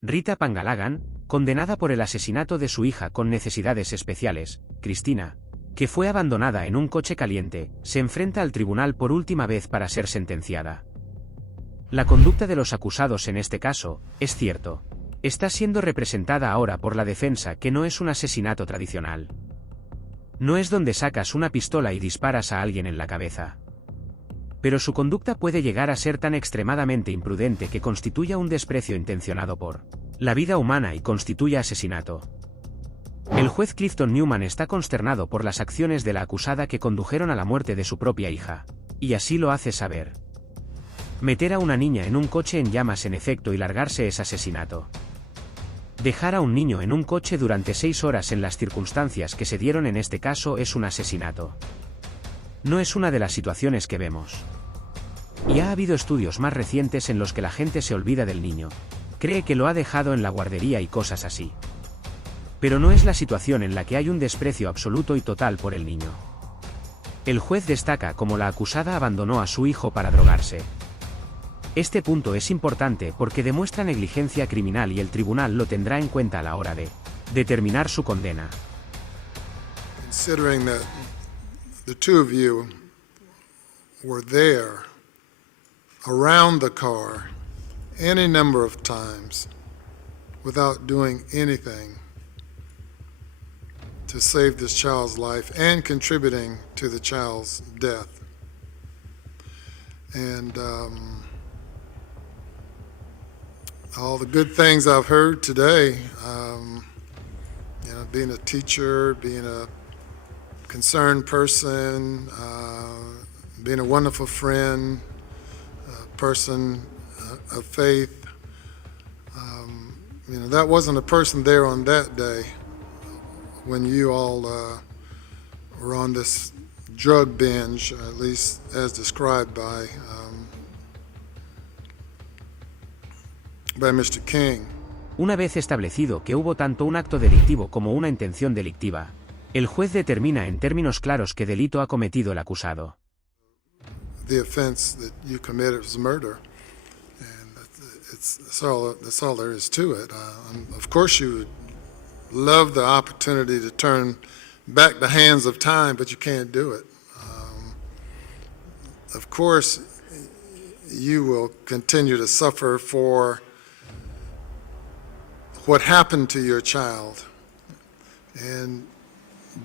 Rita Pangalagan, condenada por el asesinato de su hija con necesidades especiales, Cristina, que fue abandonada en un coche caliente, se enfrenta al tribunal por última vez para ser sentenciada. La conducta de los acusados en este caso, es cierto, está siendo representada ahora por la defensa que no es un asesinato tradicional. No es donde sacas una pistola y disparas a alguien en la cabeza. Pero su conducta puede llegar a ser tan extremadamente imprudente que constituya un desprecio intencionado por la vida humana y constituya asesinato. El juez Clifton Newman está consternado por las acciones de la acusada que condujeron a la muerte de su propia hija, y así lo hace saber. Meter a una niña en un coche en llamas en efecto y largarse es asesinato. Dejar a un niño en un coche durante 6 horas en las circunstancias que se dieron en este caso es un asesinato. No es una de las situaciones que vemos. Y ha habido estudios más recientes en los que la gente se olvida del niño, cree que lo ha dejado en la guardería y cosas así. Pero no es la situación en la que hay un desprecio absoluto y total por el niño. El juez destaca cómo la acusada abandonó a su hijo para drogarse. Este punto es importante porque demuestra negligencia criminal y el tribunal lo tendrá en cuenta a la hora de determinar su condena. Considering that the two of you were there around the car any number of times without doing anything to save this child's life and contributing to the child's death. And all the good things I've heard today, being a teacher, being a concerned person, being a wonderful friend, a person of faith. That wasn't a person there on that day when you all were on this drug binge, at least as described by Mr. King. Una vez establecido que hubo tanto un acto delictivo como una intención delictiva, el juez determina en términos claros qué delito ha cometido el acusado. The offense that you committed was murder, and that's all there is to it. Of course, you would love the opportunity to turn back the hands of time, but you can't do it. Of course, you will continue to suffer for what happened to your child,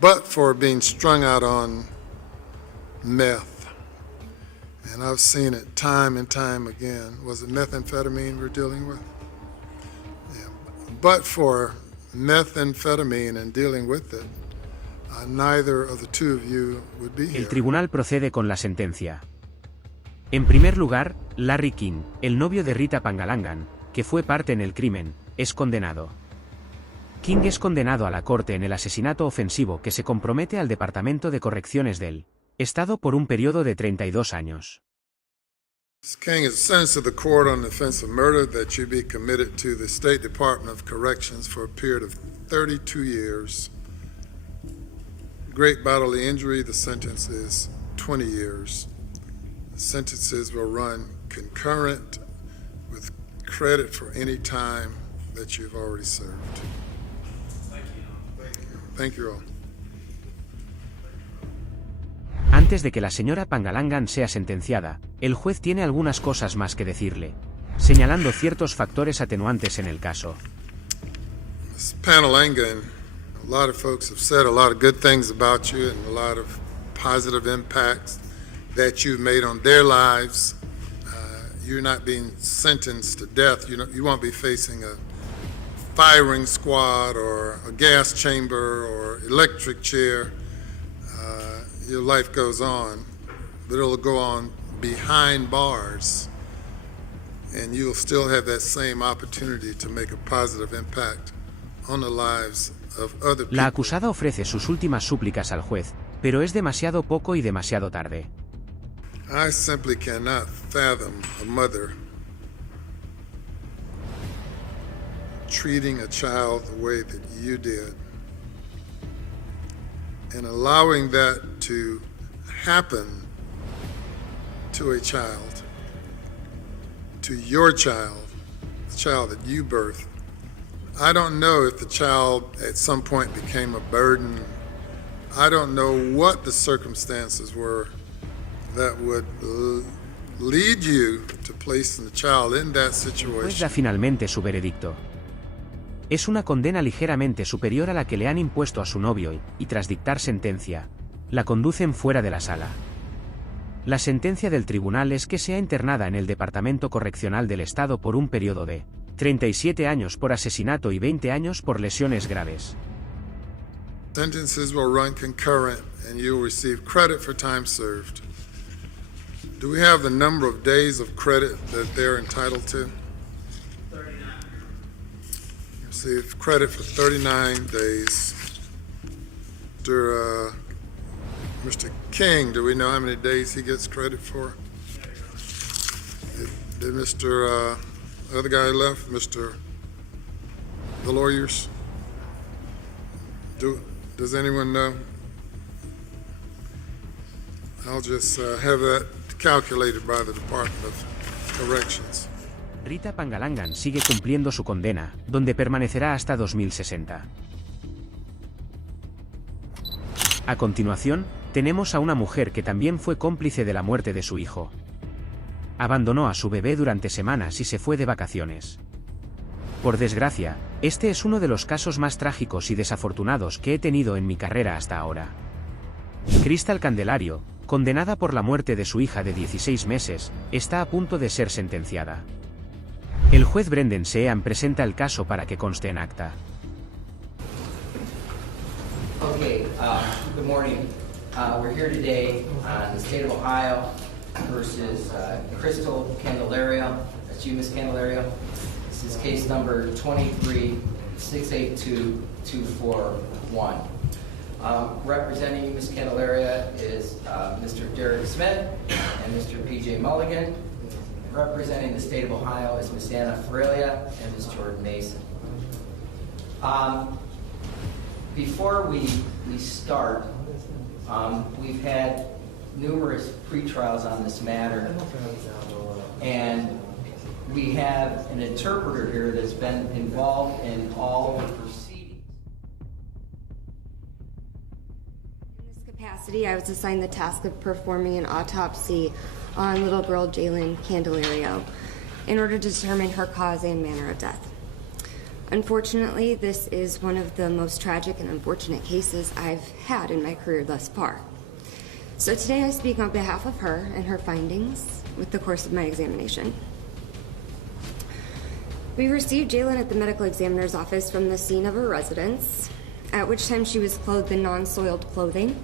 but for being strung out on meth. And I've seen it time and time again. Was it methamphetamine we're dealing with? Yeah. But for methamphetamine and dealing with it, neither of the two of you would be here. El tribunal procede con la sentencia. En primer lugar, Larry King, el novio de Rita Pangalagan, que fue parte en el crimen, es condenado. King es condenado a la corte en el asesinato ofensivo que se compromete al Departamento de Correcciones del Estado por un periodo de 32 años. King is sentenced to the court on the offense of murder that you be committed to the State Department of Corrections for a period of 32 years. Great bodily injury, the sentence is 20 years. The sentences will run concurrent with credit for any time that you've already served. Thank you all. Antes de que la señora Pangalagan sea sentenciada, el juez tiene algunas cosas más que decirle, señalando ciertos factores atenuantes en el caso. Ms. Pangalagan, a lot of folks have said a lot of good things about you and a lot of positive impacts that you've made on their lives. You're not being sentenced to death. You won't be facing a firing squad or a gas chamber or electric chair. Your life goes on, but it'll go on behind bars, and you'll still have that same opportunity to make a positive impact on the lives of other people. La acusada ofrece sus últimas súplicas al juez, pero es demasiado poco y demasiado tarde. I simply cannot fathom a mother treating a child the way that you did and allowing that to happen to a child, to your child, the child that you birthed, I don't know if the child at some point became a burden. I don't know what the circumstances were that would lead you to placing the child in that situation. Pues da finalmente su veredicto. Es una condena ligeramente superior a la que le han impuesto a su novio y tras dictar sentencia, la conducen fuera de la sala. La sentencia del tribunal es que sea internada en el Departamento Correccional del Estado por un periodo de 37 años por asesinato y 20 años por lesiones graves. Sentences will run concurrent and you'll receive credit for time served. Do we have the number of days of credit that they're entitled to? 39. Receive credit for 39 days. Mr. King, do we know how many days he gets credit for? Did Mr. Other guy left, the lawyers? Does anyone know? I'll just have that calculated by the Department of Corrections. Rita Pangalangan sigue cumpliendo su condena, donde permanecerá hasta 2060. A continuación, tenemos a una mujer que también fue cómplice de la muerte de su hijo. Abandonó a su bebé durante semanas y se fue de vacaciones. Por desgracia, este es uno de los casos más trágicos y desafortunados que he tenido en mi carrera hasta ahora. Crystal Candelario, condenada por la muerte de su hija de 16 meses, está a punto de ser sentenciada. El juez Brendan Sean presenta el caso para que conste en acta. Okay, good morning. We're here today on the state of Ohio versus Crystal Candelario. That's you, Ms. Candelario. This is case number 23-682-241. Representing you, Ms. Candelaria, is Mr. Derek Smith and Mr. P.J. Mulligan. Representing the state of Ohio is Ms. Anna Ferelia and Ms. Jordan Mason. Before we start, we've had numerous pre-trials on this matter, and we have an interpreter here that's been involved in all the proceedings. In this capacity, I was assigned the task of performing an autopsy on little girl Jalen Candelario in order to determine her cause and manner of death. Unfortunately, this is one of the most tragic and unfortunate cases I've had in my career thus far. So today I speak on behalf of her and her findings with the course of my examination. We received Jalen at the medical examiner's office from the scene of her residence, at which time she was clothed in non-soiled clothing,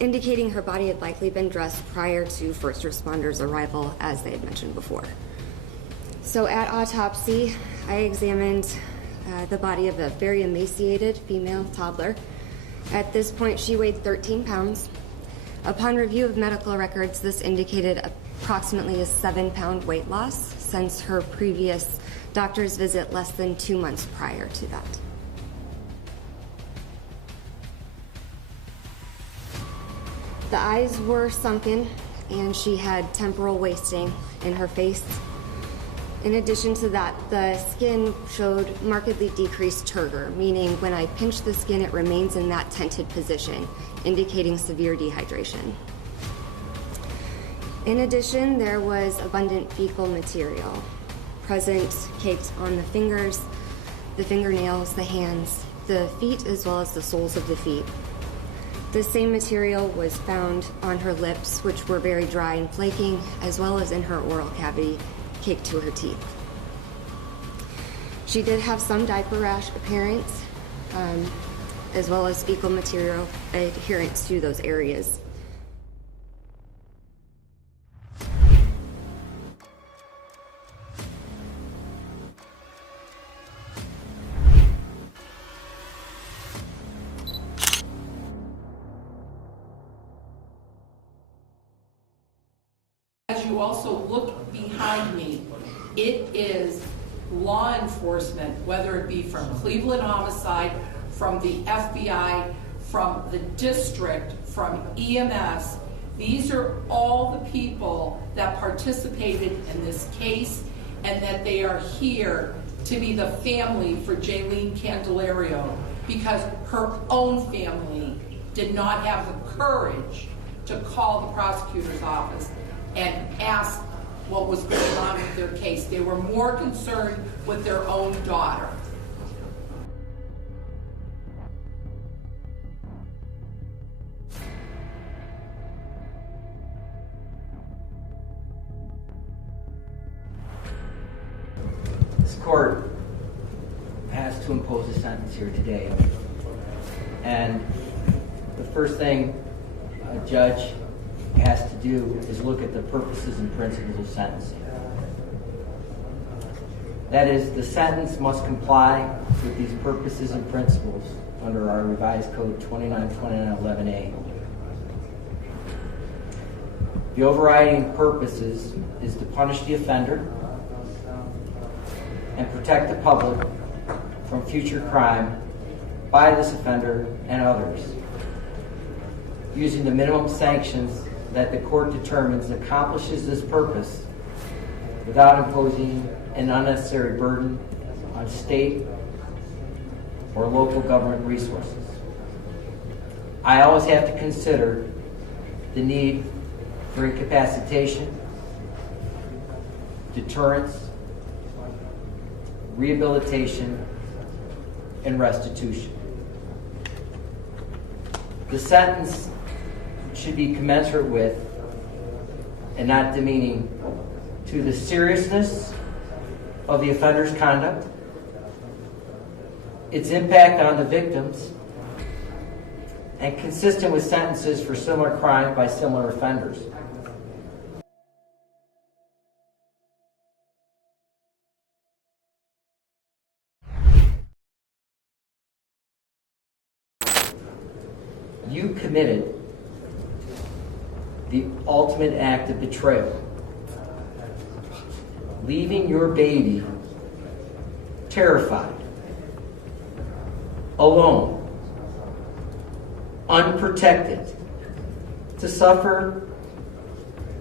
indicating her body had likely been dressed prior to first responders' arrival, as they had mentioned before. So at autopsy, I examined the body of a very emaciated female toddler. At this point, she weighed 13 pounds. Upon review of medical records, this indicated approximately a 7-pound weight loss since her previous doctor's visit less than 2 months prior to that. The eyes were sunken, and she had temporal wasting in her face. In addition to that, the skin showed markedly decreased turgor, meaning when I pinch the skin, it remains in that tented position, indicating severe dehydration. In addition, there was abundant fecal material present, caked on the fingers, the fingernails, the hands, the feet, as well as the soles of the feet. The same material was found on her lips, which were very dry and flaking, as well as in her oral cavity, caked to her teeth. She did have some diaper rash appearance, as well as fecal material adherence to those areas. As you also look behind me, it is law enforcement, whether it be from Cleveland Homicide, from the FBI, from the district, from EMS. These are all the people that participated in this case and that they are here to be the family for Jaylene Candelario because her own family did not have the courage to call the prosecutor's office and ask what was going on with their case. They were more concerned with their own daughter. This court has to impose a sentence here today. And the first thing a judge has to do is look at the purposes and principles of sentencing. That is, the sentence must comply with these purposes and principles under our revised code 292911A. The overriding purposes is to punish the offender and protect the public from future crime by this offender and others, using the minimum sanctions that the court determines accomplishes this purpose without imposing an unnecessary burden on state or local government resources. I always have to consider the need for incapacitation, deterrence, rehabilitation, and restitution. The sentence should be commensurate with and not demeaning to the seriousness of the offender's conduct, its impact on the victims, and consistent with sentences for similar crimes by similar offenders. You committed the ultimate act of betrayal, leaving your baby terrified, alone, unprotected, to suffer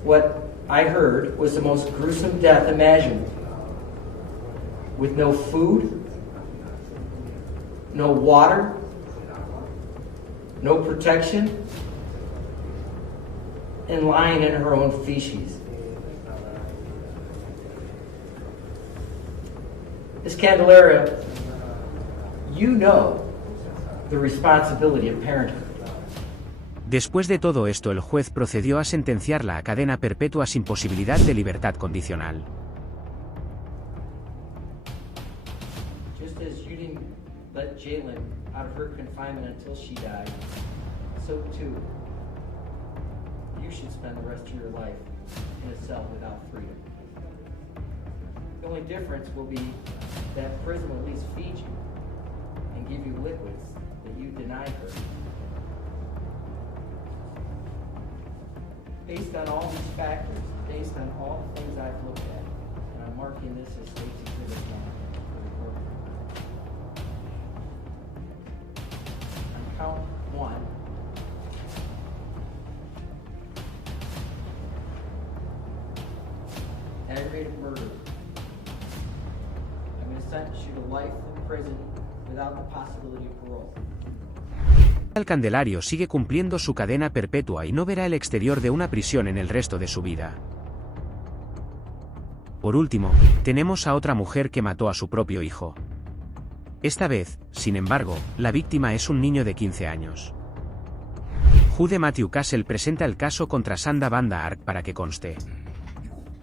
what I heard was the most gruesome death imaginable, with no food, no water, no protection, and lying in her own feces. Ms. Candelaria, you know the responsibility of parenthood. Después de todo esto, el juez procedió a sentenciarla a cadena perpetua sin posibilidad de libertad condicional. Just as you didn't let Jaylene out of her confinement until she died, so too, you should spend the rest of your life in a cell without freedom. The only difference will be that prison will at least feed you and give you liquids that you denied her. Based on all these factors, based on all the things I've looked at, and I'm marking this as State's Exhibit 1 for the court. On count 1, aggravated murder. I'm going to sentence you to life in prison without the possibility of parole. El Candelario sigue cumpliendo su cadena perpetua y no verá el exterior de una prisión en el resto de su vida. Por último, tenemos a otra mujer que mató a su propio hijo. Esta vez, sin embargo, la víctima es un niño de 15 años. Jude Matthew Castle presenta el caso contra Sanda Banda Ark para que conste.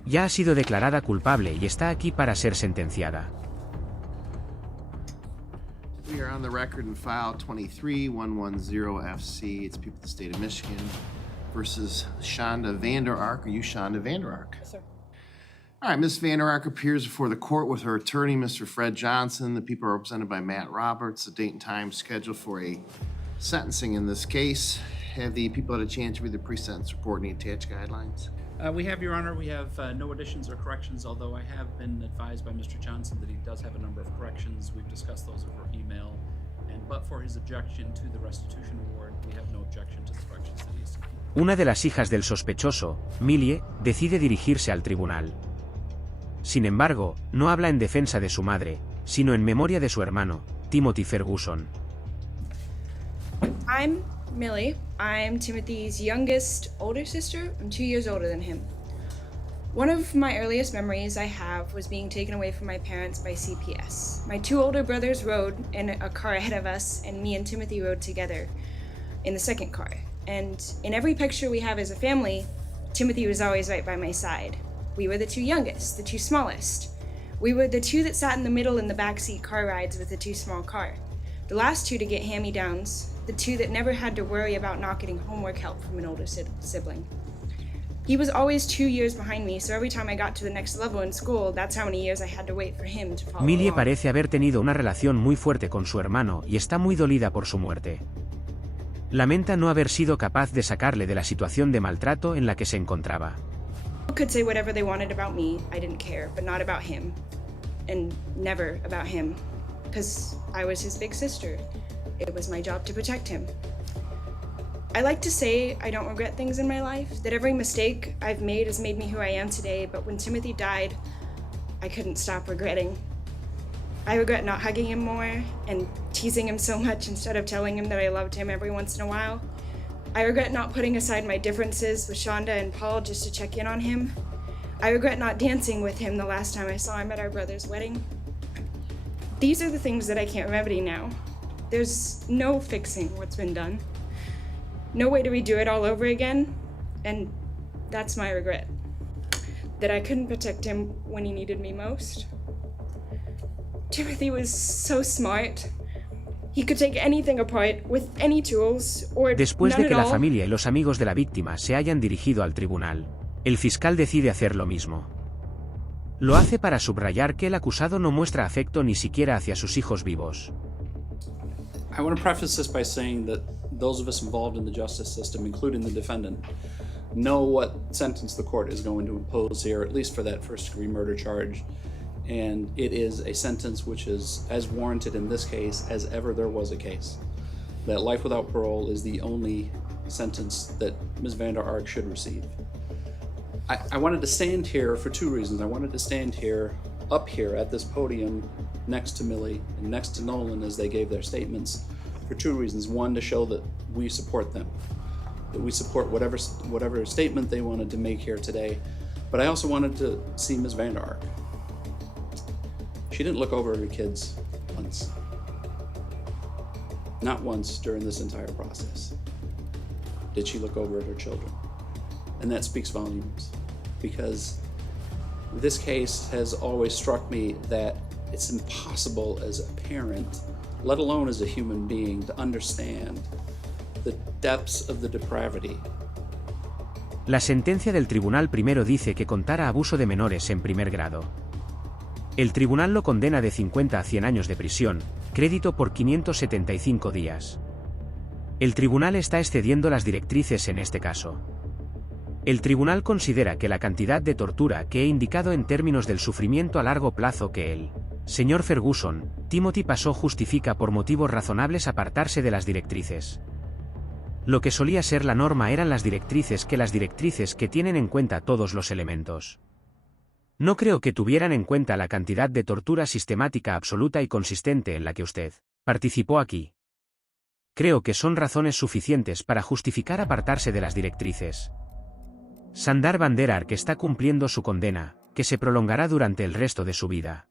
Ya ha sido declarada culpable y está aquí para ser sentenciada. We are on the record in file 23110FC. It's people of the state of Michigan versus Shonda Vander Ark. Are you Shonda Vander Ark? Yes, sir. All right, Ms. Vander Ark appears before the court with her attorney, Mr. Fred Johnson. The people are represented by Matt Roberts. The date and time scheduled for a sentencing in this case. Have the people had a chance to read the pre-sentence report and the attached guidelines? We have, Your Honor. We have no additions or corrections, although I have been advised by Mr. Johnson that he does have a number of corrections. We've discussed those over email, but for his objection to the restitution award, we have no objection to the corrections that he is seeking. Una de las hijas del sospechoso, Millie, decide dirigirse al tribunal. Sin embargo, no habla en defensa de su madre, sino en memoria de su hermano, Timothy Ferguson. I'm Millie. I'm Timothy's youngest older sister. I'm 2 years older than him. One of my earliest memories I have was being taken away from my parents by CPS. My 2 older brothers rode in a car ahead of us, and me and Timothy rode together in the second car. And in every picture we have as a family, Timothy was always right by my side. We were the 2 youngest, the 2 smallest. We were the 2 that sat in the middle in the backseat car rides with the 2 small car. The last 2 to get hand-me-downs, the 2 that never had to worry about not getting homework help from an older sibling. He was always 2 years behind me, so every time I got to the next level in school, that's how many years I had to wait for him to follow Millie along. parece haber tenido una relación muy fuerte con su hermano y está muy dolida por su muerte. Lamenta no haber sido capaz de sacarle de la situación de maltrato en la que se encontraba. People could say whatever they wanted about me, I didn't care, but not about him. And never about him. Because I was his big sister. It was my job to protect him. I like to say I don't regret things in my life, that every mistake I've made has made me who I am today, but when Timothy died, I couldn't stop regretting. I regret not hugging him more and teasing him so much instead of telling him that I loved him every once in a while. I regret not putting aside my differences with Shonda and Paul just to check in on him. I regret not dancing with him the last time I saw him at our brother's wedding. These are the things that I can't remedy now. There's no fixing what's been done. No way to redo it all over again, and that's my regret. That I couldn't protect him when he needed me most. Timothy was so smart. He could take anything apart with any tools, or Después de none que at la all. familia y los amigos de la víctima se hayan dirigido al tribunal, el fiscal decide hacer lo mismo. Lo hace para subrayar que el acusado no muestra afecto ni siquiera hacia sus hijos vivos. I want to preface this by saying that those of us involved in the justice system, including the defendant, know what sentence the court is going to impose here, at least for that first-degree murder charge. And it is a sentence which is as warranted in this case as ever there was a case. That life without parole is the only sentence that Ms. Vander Ark should receive. I wanted to stand here for 2 reasons. I wanted to stand here, up here at this podium, next to Millie and next to Nolan as they gave their statements, for 2 reasons. One, to show that we support them, that we support whatever statement they wanted to make here today. But I also wanted to see Ms. Vander Ark. She didn't look over her kids once. Not once during this entire process did she look over at her children. And that speaks volumes, because this case has always struck me that it's impossible as a parent, let alone as a human being, to understand the depths of the depravity. La sentencia del tribunal primero dice que contara abuso de menores en primer grado. El tribunal lo condena de 50 a 100 años de prisión, crédito por 575 días. El tribunal está excediendo las directrices en este caso. El tribunal considera que la cantidad de tortura que he indicado en términos del sufrimiento a largo plazo que el señor Ferguson, Timothy pasó justifica por motivos razonables apartarse de las directrices. Lo que solía ser la norma eran las directrices que tienen en cuenta todos los elementos. No creo que tuvieran en cuenta la cantidad de tortura sistemática absoluta y consistente en la que usted participó aquí. Creo que son razones suficientes para justificar apartarse de las directrices. Sandar Vander Ark está cumpliendo su condena, que se prolongará durante el resto de su vida.